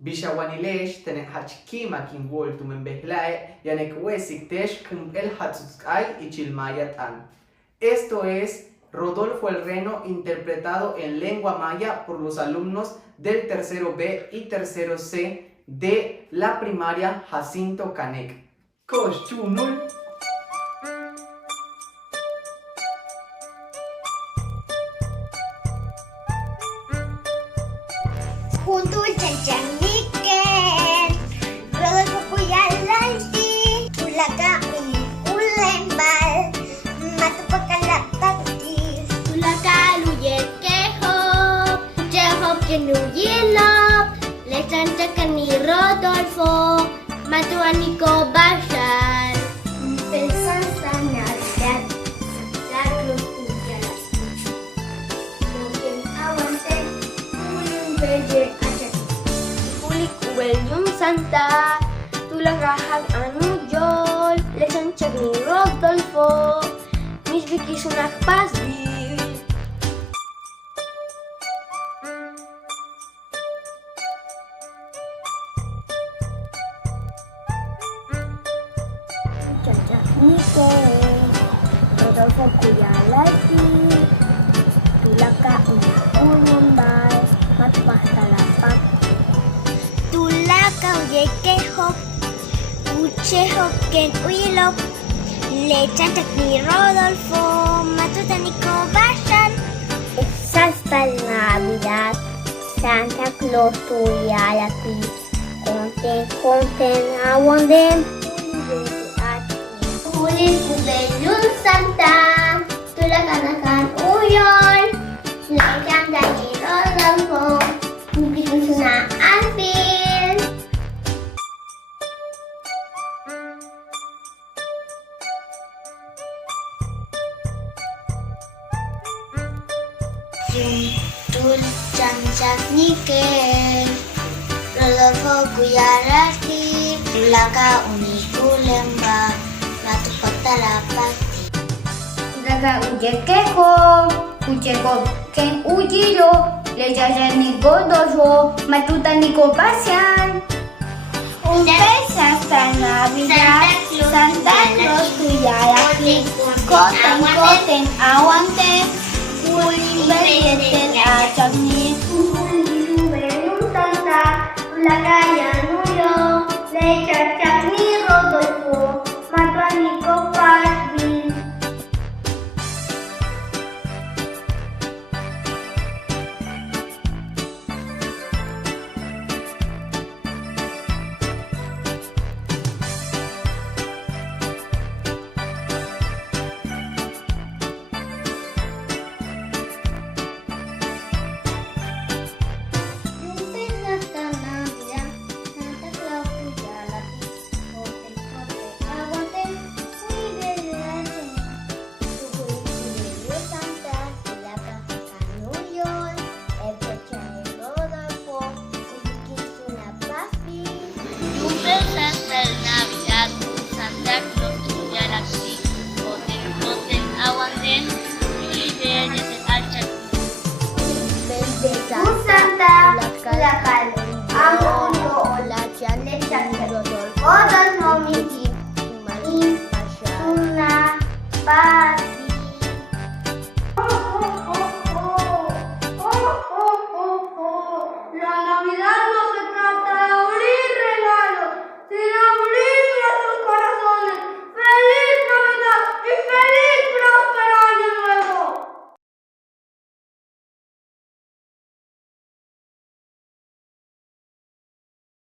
Bishawanilesh tenek hachkima kinvoltum en behlae yanekwesictesh cum el hatzukai y chilmayatan. Esto es Rodolfo el Reno interpretado en lengua maya por los alumnos del tercero B y tercero C de la primaria Jacinto Canek. Koshchunul. Junto al chanchaniken, Rodolfo Cuyalalti, Ulaca ulembal, Matupacalapati, Ulaca luyequejo, Chejo que nuyelo, Le chanchacani Rodolfo, Matuanico Bashar, Pensando en Navidad, la cruz Cuyalas, Mokin aguante, un belle ayer. Kulik William Santa, Tulagahag Anuyol, Le chanchacani Rodolfo, Mis Vicky Sunak Pasbil. Chanchaniken, Rodolfo Cuyalalti, Tulaca ulembal, Matupacalapat. Tulaca uyequejo, Uchejo ken uyelo, Le chanchacni Rodolfo, Matutanico Bashan. Hasta la Navidad, Santa Claus tuyalati, conten, aguanden. Kulik William Santa, Tulaganakan Uyol, Le chanchacani Rodolfo, Mis Vicky Sunak Pasbil. Juntul chanchaniken, Rodolfo Cuyalalti, Tulaca ulembal, Matupacalapati. Tulaca uyequejo, Uchejo ken uyilo, Le chanchacni Rodolfo, Matutanico Bashar. Un beso hasta Navidad, Santa Claus Cuyalalti, Coten, aguante, Kulik Belleten, achakni, William Santa, Tulaca